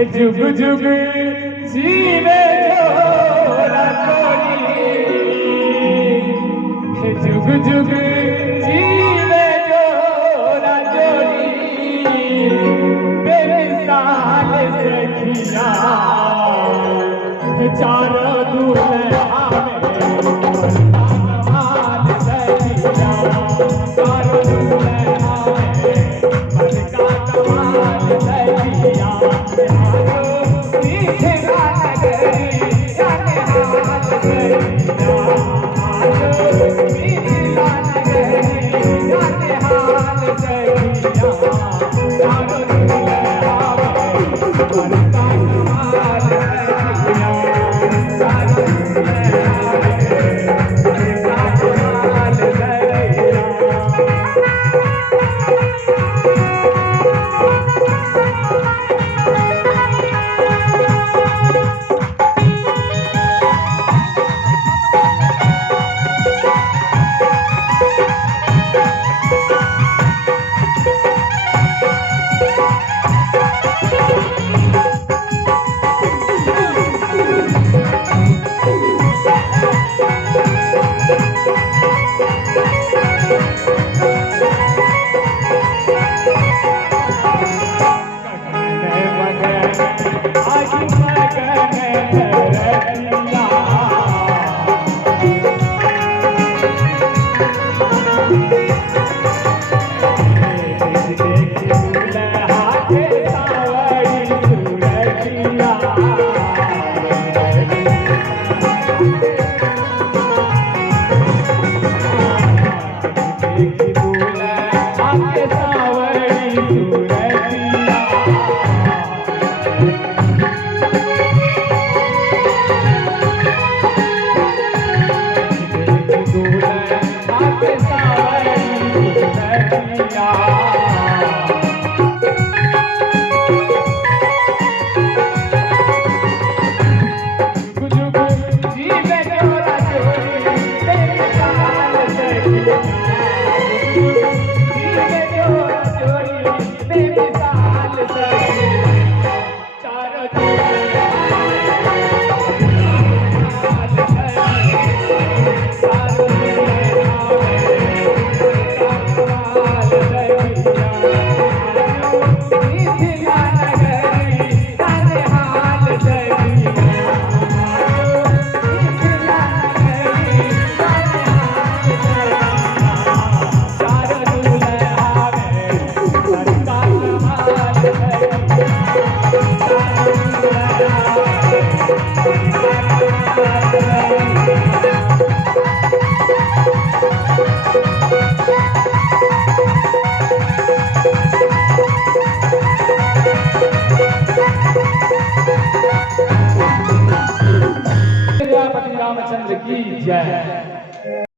जुग जुग जीवे जोरा जोड़ी, जुग जुग जीवे जोरा जोड़ी, बेमिसाल सखिया चारों दुल्हा में कमाल सखिया, चारों दुल्हा में कमाल सखिया, मीठे गान गरी जाने हाल सखिया, मीठे गान गरी जाने हाल सखिया, चारों दुल्हा में कमाल सखिया, चारों दुल्हा में कमाल सखिया। Yeah.